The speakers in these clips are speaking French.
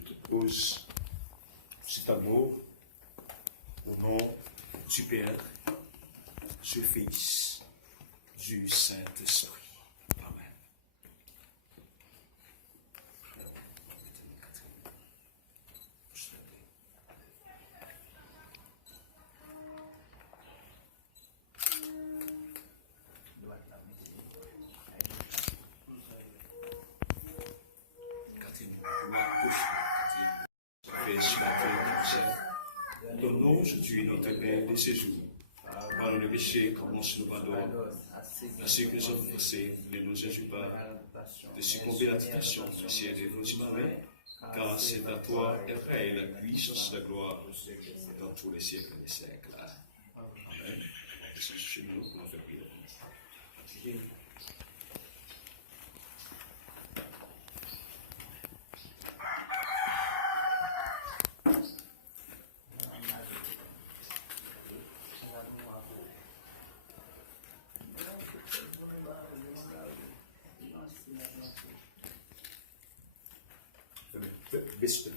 te pose cet amour au nom du Père, du Fils, du Saint-Esprit. Amen. Donne-nous aujourd'hui notre pain de ce jour. Pardonne le péché, comme on se nous pardonne. Ainsi que nous sommes forcés, ne nous injure pas de succomber à la tentation, mais c'est de nous Marie, car c'est à toi et règne la puissance, la gloire, dans tous les siècles des siècles. Amen. Laissons chez nous pour nous faire prier.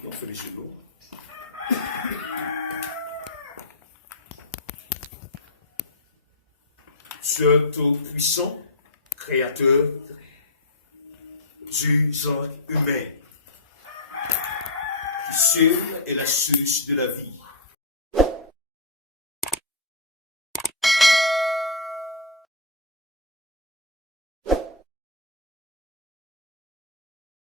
On fait les genoux. Dieu Tout-Puissant, Créateur du genre humain, qui seul est la source de la vie,